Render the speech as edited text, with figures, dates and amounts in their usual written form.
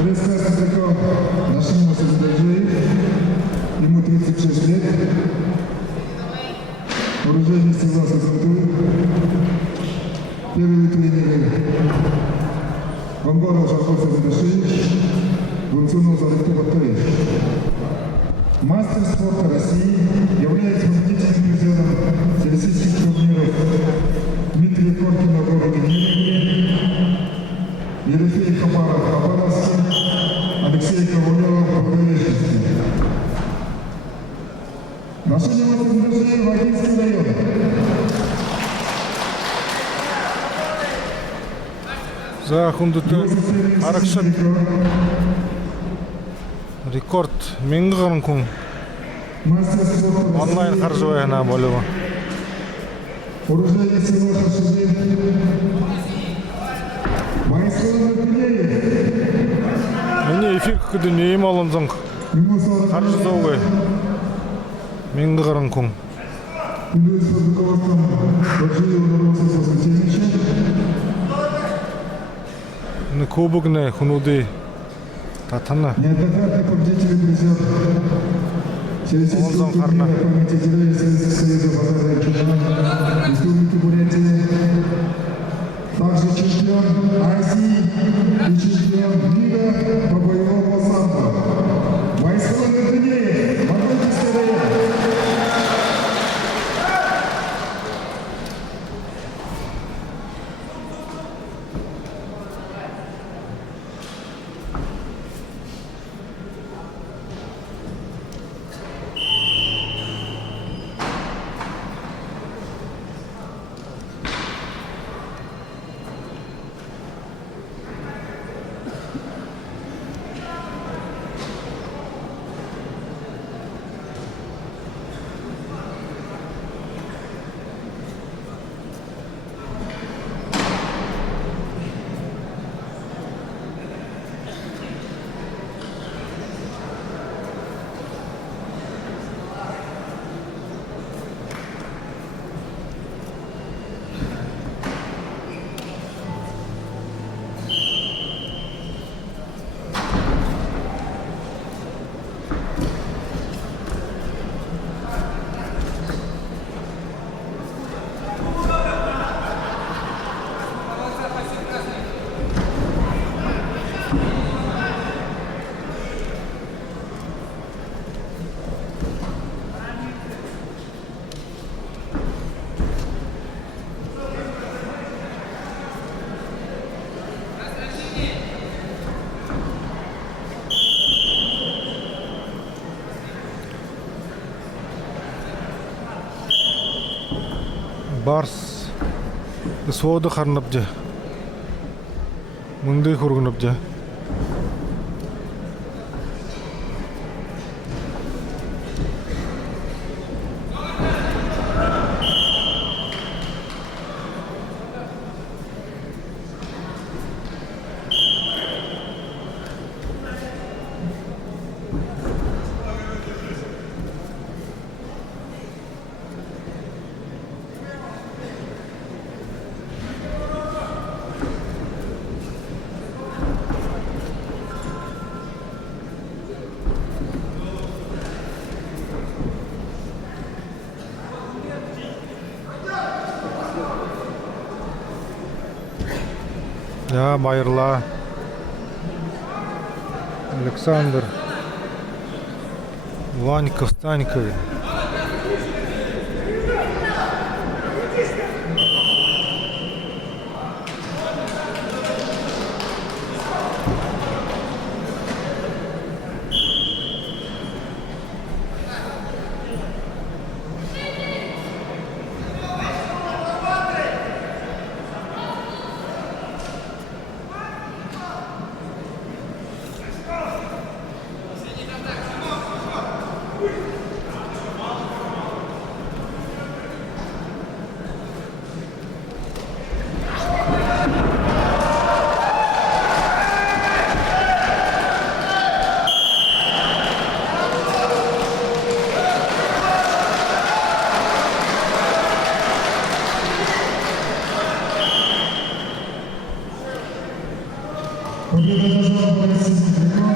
Рассказывает только нашему Сададжи, ему 36 лет, уроженец села Сазантур, первый тренер Вангоров Шарков Сазадашевич, Гунцунов Зарыктов Бактаевич. Мастер спорта России, является победителем призером всероссийских турниров Дмитрий Коркин в городе Нижний, Ерофей Хабаров в Хабаровске, Алексей Ковалев в Благовещенске. Ношение Сададжи в Агинском районе. За хүндэт аргашид рекорд 1000 гаруй хүн онлайн харж байна болов. Уроженец села Хашидин, Майского Пилеев. Миний эфир гэхэд ийм олон зан харж зоогүй 1000 гаруй хүн. Плюс под руководством Баджиева Народного Сосветенича. Кубогны хүнүүдээ татна. Неоднократный победитель призер всероссийского турнира памяти героев Советского Союза Базара Чечена, Республики Бурятия, также чемпион Азии и чемпион мира по боевому самбо. Майского Гордынеев, Мордовский район. Барс сводо харнабжа. Мунды хургнабжа. Ya bayırla Александр Ваньков Станьков. Победа за Россию.